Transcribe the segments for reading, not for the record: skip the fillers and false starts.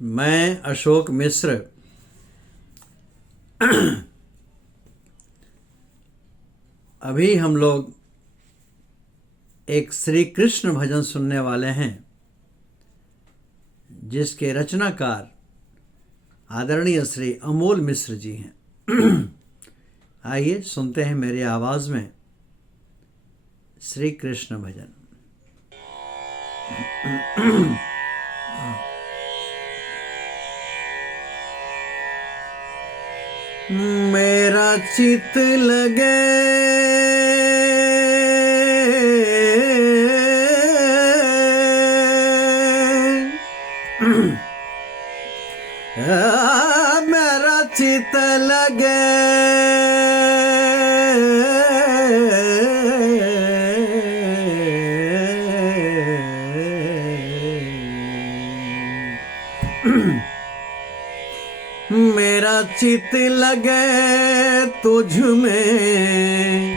मैं अशोक मिश्र अभी हम लोग एक श्री कृष्ण भजन सुनने वाले हैं जिसके रचनाकार आदरणीय श्री अमोल मिश्र जी हैं। आइए सुनते हैं मेरी आवाज में श्री कृष्ण भजन। मेरा चित लगे मेरा चित लगे मेरा चित लगे तुझ में,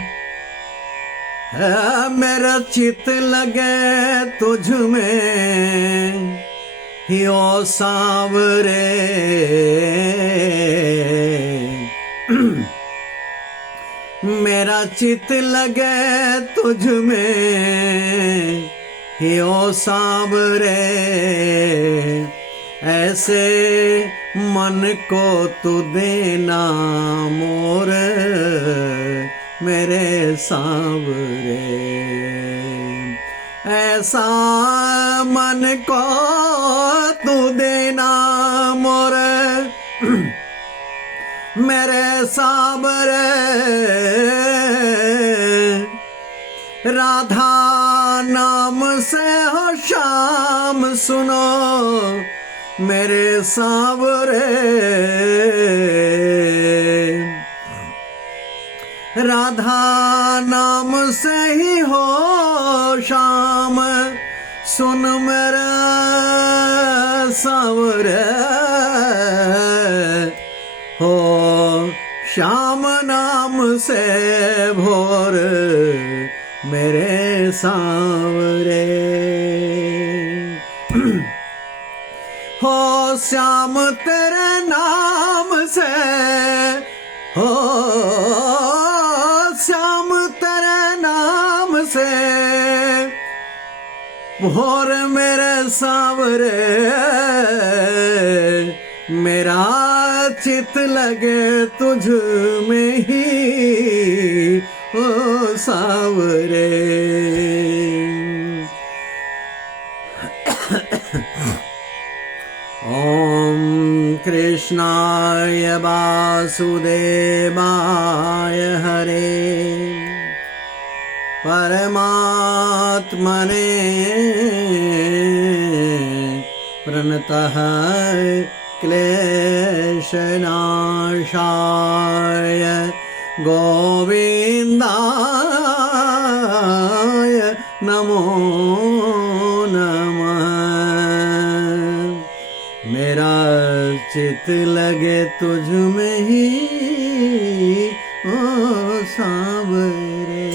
मेरा चित लगे तुझ में ही ओ सांवरे। मेरा चित लगे तुझ में ही ओ सांवरे, ऐसे मन को तू देना मोर मेरे सांवरे। ऐसा मन को तू देना मोर मेरे सांवरे। राधा नाम से हो शाम सुनो मेरे सांवरे। राधा नाम से ही हो शाम सुन मेरा सांवरे। हो श्याम नाम से भोर मेरे सांवरे। हो श्याम तेरे नाम से, हो श्याम तेरे नाम से भोर मेरे सांवरे। मेरा चित लगे तुझ में ही ओ सांवरे। ओम कृष्णाय वासुदेवाय हरे परमात्मने प्रणतः क्लेशनाशाय गोविन्दाय नमो नमः। मेरा चित लगे तुझ में ही ओ सांवरे।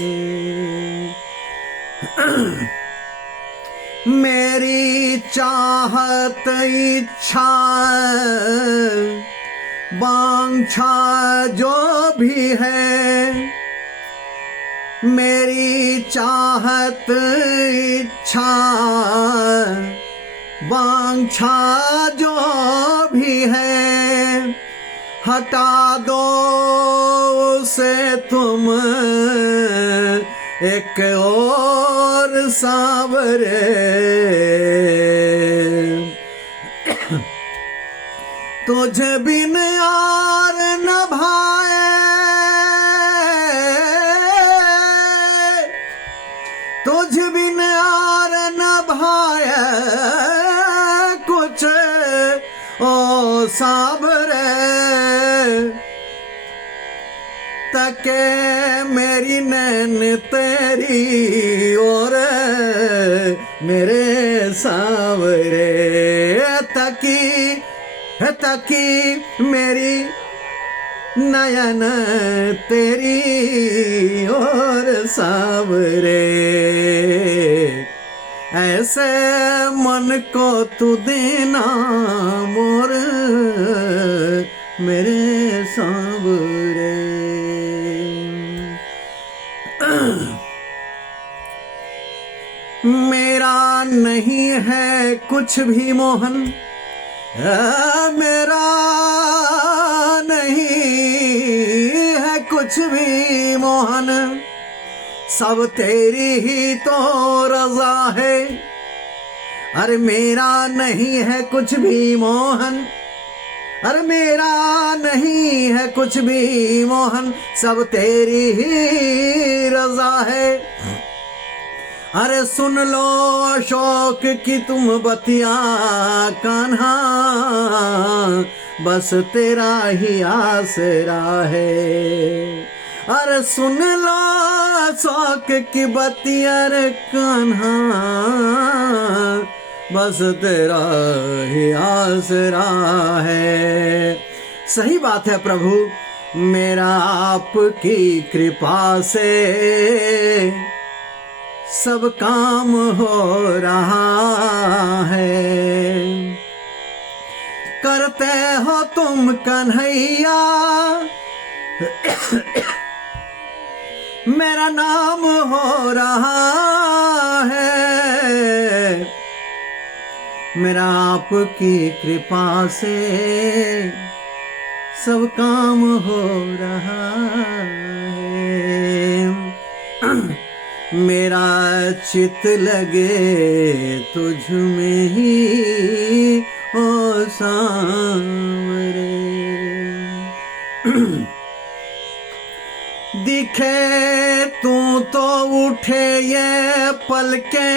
मेरी चाहत इच्छा वांछा जो भी है, मेरी चाहत इच्छा वांछा जो भी है हटा दो उसे तुम एक और सांवरे। तुझे बिन यार न भाए, तुझ बिन यार न भाए कुछ ओ सांवरे। तके मेरी नैन तेरी और मेरे सांवरे। तकी मेरी नयन तेरी और सांवरे। ऐसे मन को तू देना मोर मेरे सांवरे। मेरा नहीं है कुछ भी मोहन, मेरा नहीं है कुछ भी मोहन, सब तेरी ही तो रजा है। अरे मेरा नहीं है कुछ भी मोहन, अरे मेरा नहीं है कुछ भी मोहन, सब तेरी ही रजा है। अरे सुन लो अशोक की तुम बतिया कान्हा, बस तेरा ही आसरा है। अरे सुन लो अशोक की बतिया रे कान्हा, बस तेरा ही आसरा है। सही बात है प्रभु, मेरा आपकी कृपा से सब काम हो रहा है। करते हो तुम कन्हैया मेरा नाम हो रहा है। मेरा आपकी कृपा से सब काम हो रहा है। मेरा चित लगे तुझ में ही ओ सांवरे। दिखे तू तो उठे ये पलके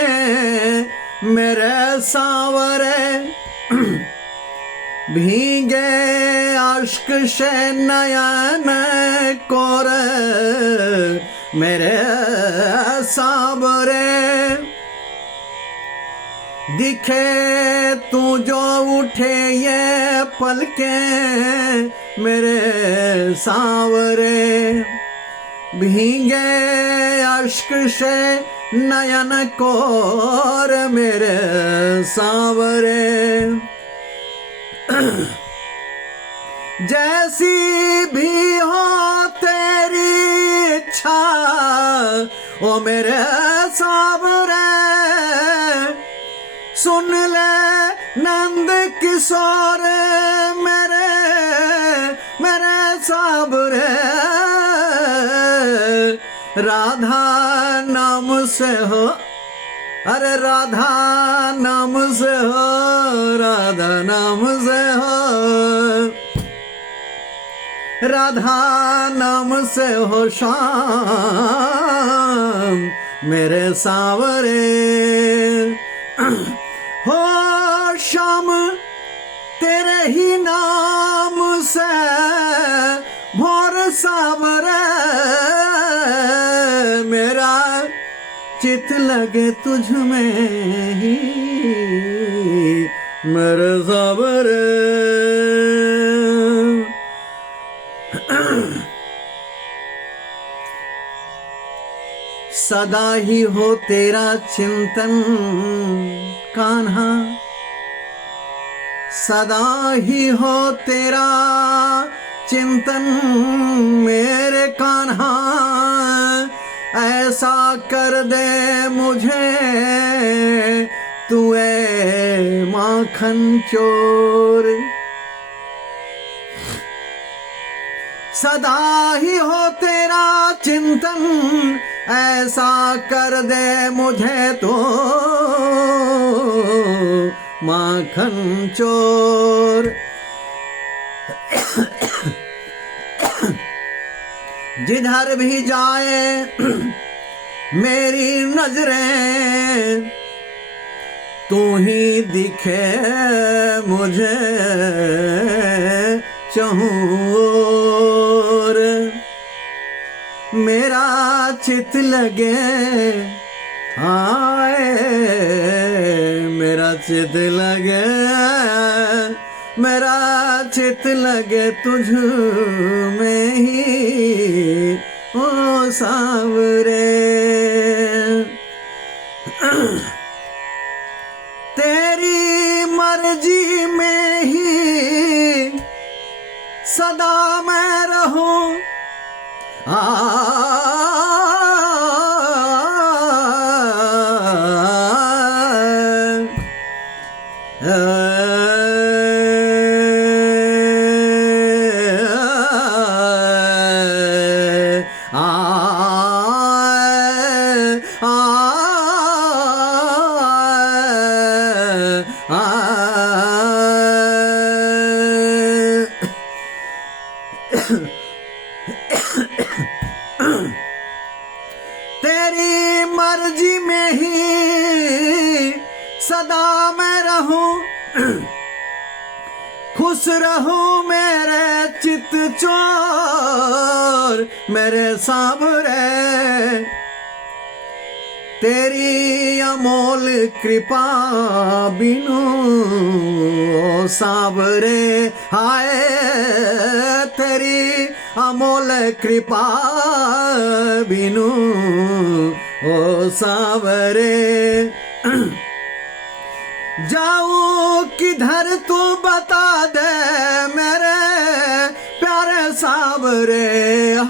मेरे सांवरे, भीगे अश्क से नयन कोरे मेरे सांवरे। दिखे तू जो उठे ये पलके मेरे सांवरे, भीगे अश्क से नयन कोर मेरे सांवरे। जैसी भी हो तेरी इच्छा ओ मेरे सांवरे, सुन ले नंद किशोर मेरे मेरे सांवरे। राधा नाम से हो, अरे राधा नाम से हो, राधा नाम से हो, राधा नाम से हो श्याम मेरे सांवरे। हो श्याम तेरे ही नाम से भोर सांवरे, मेरा चित लगे तुझ में ही मेरे सांवरे। सदा ही हो तेरा चिंतन कान्हा, सदा ही हो तेरा चिंतन मेरे कान्हा। ऐसा कर दे मुझे तू ए माखन चोर। सदा ही हो तेरा चिंतन, ऐसा कर दे मुझे तो माखन चोर। जिधर भी जाए मेरी नजरें, तू ही दिखे मुझे चहूं ओर। मेरा चित लगे आए, मेरा चित लगे, मेरा चित लगे तुझ में ही ओ सांवरे। मर्जी में ही सदा मैं रहूं। तेरी मर्जी में ही सदा मैं रहूं, खुश रहूं मेरे चित चोर मेरे सावरे। तेरी अमोल कृपा बिनु ओ सावरे, हाय तेरी अमोल कृपा बिनु ओ सावरे। जाऊं किधर तू बता दे मेरे प्यारे सावरे,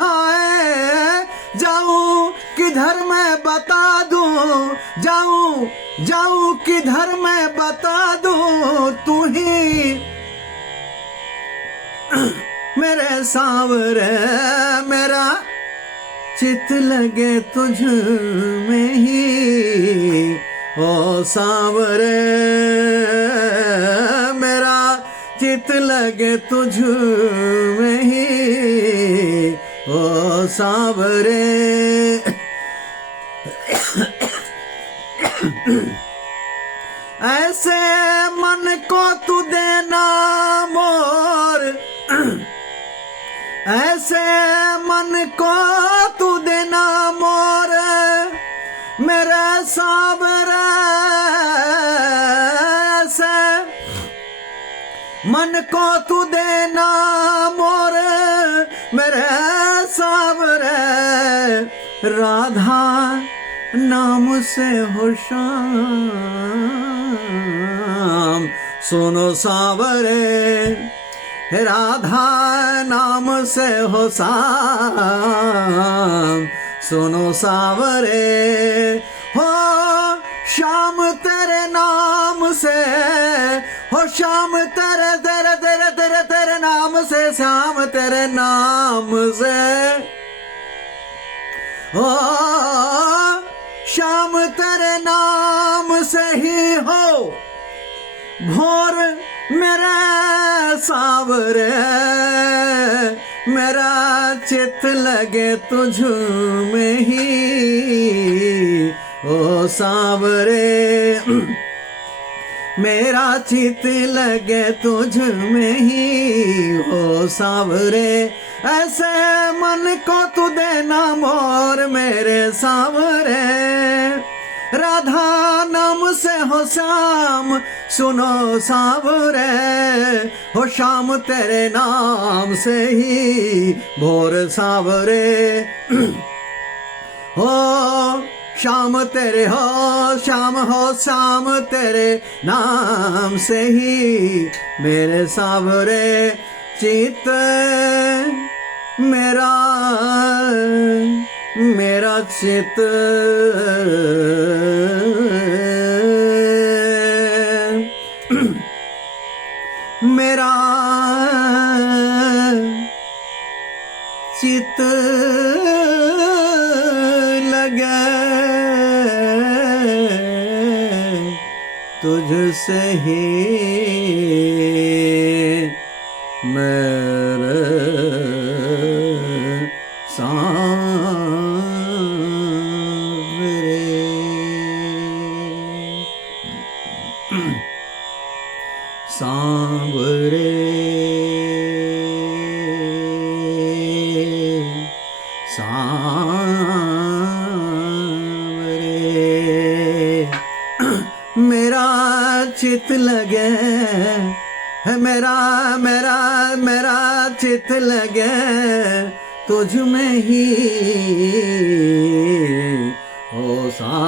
हाय जाऊं किधर मैं बता दूं, जाऊं किधर मैं बता दूं, तू ही मेरे सावरे। मेरा चित लगे तुझ में ही ओ सावरे, मेरा चित लगे तुझ में ही ओ सावरे। ऐसे मन को तू देना मोर, ऐसे मन को तू देना मोर मेरे सावरे। ऐसे मन को तू देना मोर मेरे सावरे। राधा नाम से हो श्याम सुनो सावरे, राधा नाम से हो श्याम सुनो सावरे। हो श्याम तेरे नाम से, हो श्याम तेरे तेरे तेरे तेरे तेरे नाम से, श्याम तेरे नाम से। ओ श्याम तेरे नाम से ही हो भोर मेरे सावरे। मेरा चित लगे तुझ में ही ओ सावरे, मेरा चित लगे तुझ में ही ओ सावरे। ऐसे मन को तू देना मोर मेरे सावरे। राधा नाम से हो श्याम सुनो सावरे, हो श्याम तेरे नाम से ही भोर सावरे। हो श्याम तेरे हो श्याम तेरे नाम से ही मेरे सावरे। चित मेरा मेरा चित मेरा चित लगे तुझसे ही मेरे सांवरे मेरा चित लगे है, मेरा चित लगे तुझ में ही ओ सा